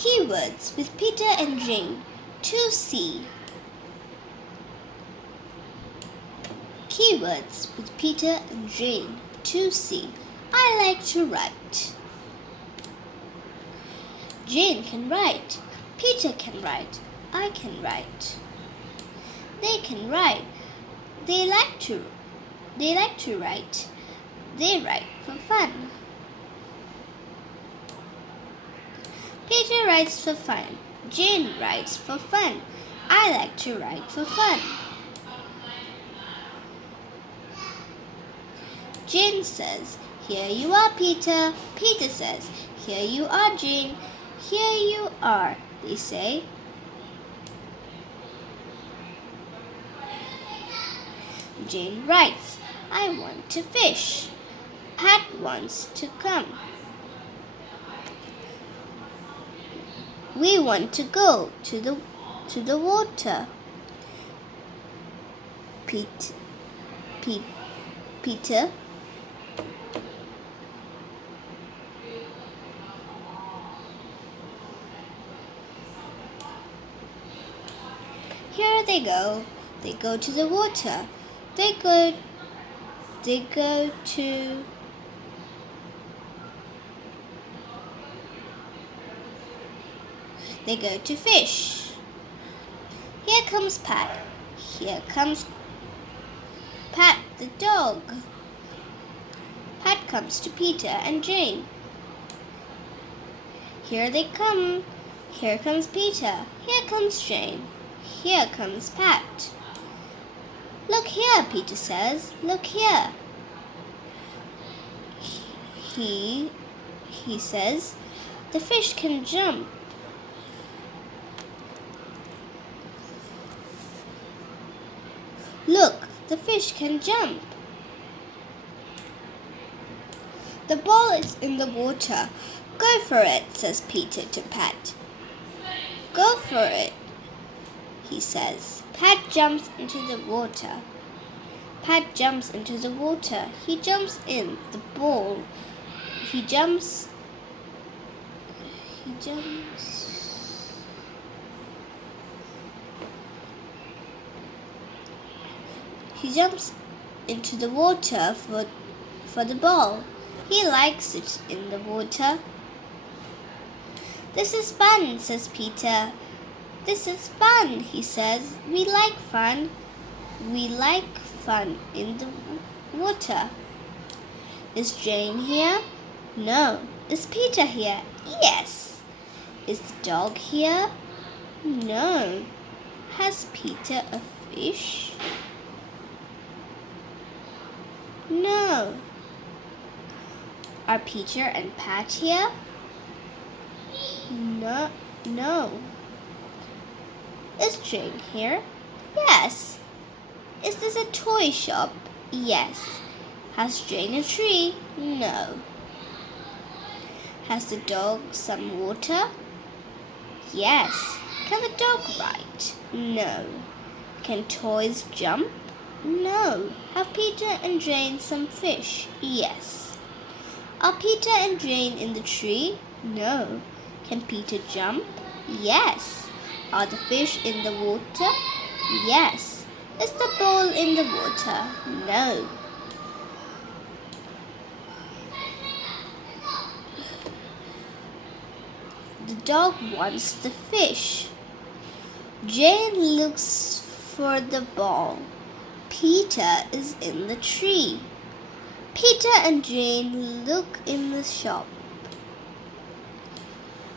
Keywords with Peter and Jane. 2C. Keywords with Peter and Jane. 2C. I like to write. Jane can write. Peter can write. I can write. They can write. They like to write. They write for fun. Peter writes for fun. Jane writes for fun. I like to write for fun. Jane says, "Here you are, Peter." Peter says, "Here you are, Jane." "Here you are," they say. Jane writes, "I want to fish." Pat wants to come. "We want to go to the water." Peter Here they go. They go to the water. They go to fish. Here comes Pat. Here comes Pat the dog. Pat comes to Peter and Jane. Here they come. Here comes Peter. Here comes Jane. Here comes Pat. "Look here," Peter says. "Look here." He says, "The fish can jump." "Look, the fish can jump." "The ball is in the water. Go for it," says Peter to Pat. "Go for it," he says. Pat jumps into the water. Pat jumps into the water. He jumps in the ball. He jumps into the water for the ball. He likes it in the water. "This is fun," says Peter. "This is fun," he says. "We like fun. We like fun in the water." "Is Jane here?" "No." "Is Peter here?" "Yes." "Is the dog here?" "No." "Has Peter a fish?" "No." "Are Peter and Pat here?" No. "Is Jane here?" "Yes." "Is this a toy shop?" "Yes." "Has Jane a tree?" "No." "Has the dog some water?" "Yes." "Can the dog write?" "No." "Can toys jump?" "No." "Have Peter and Jane some fish?" "Yes." "Are Peter and Jane in the tree?" "No." "Can Peter jump?" "Yes." "Are the fish in the water?" "Yes." "Is the ball in the water?" "No." The dog wants the fish. Jane looks for the ball. Peter is in the tree. Peter and Jane look in the shop.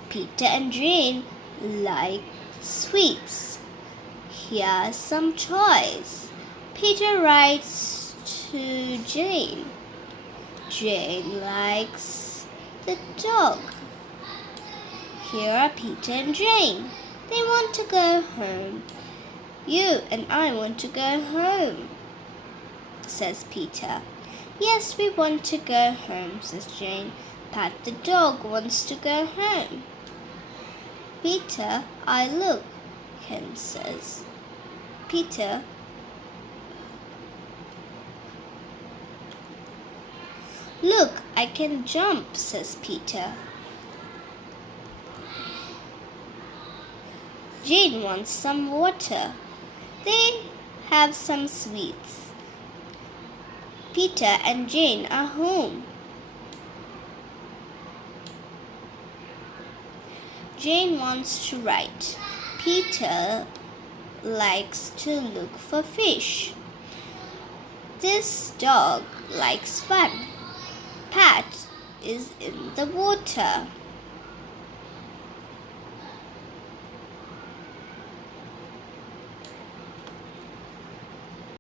Peter and Jane like sweets. Here's some toys. Peter writes to Jane. Jane likes the dog. Here are Peter and Jane. They want to go home. "You and I want to go home," says Peter. "Yes, we want to go home," says Jane. "Pat the dog wants to go home." "Peter, I look," Ken says. Peter, "Look, I can jump," says Peter. Jane wants some water. They have some sweets. Peter and Jane are home. Jane wants to write. Peter likes to look for fish. This dog likes fun. Pat is in the water.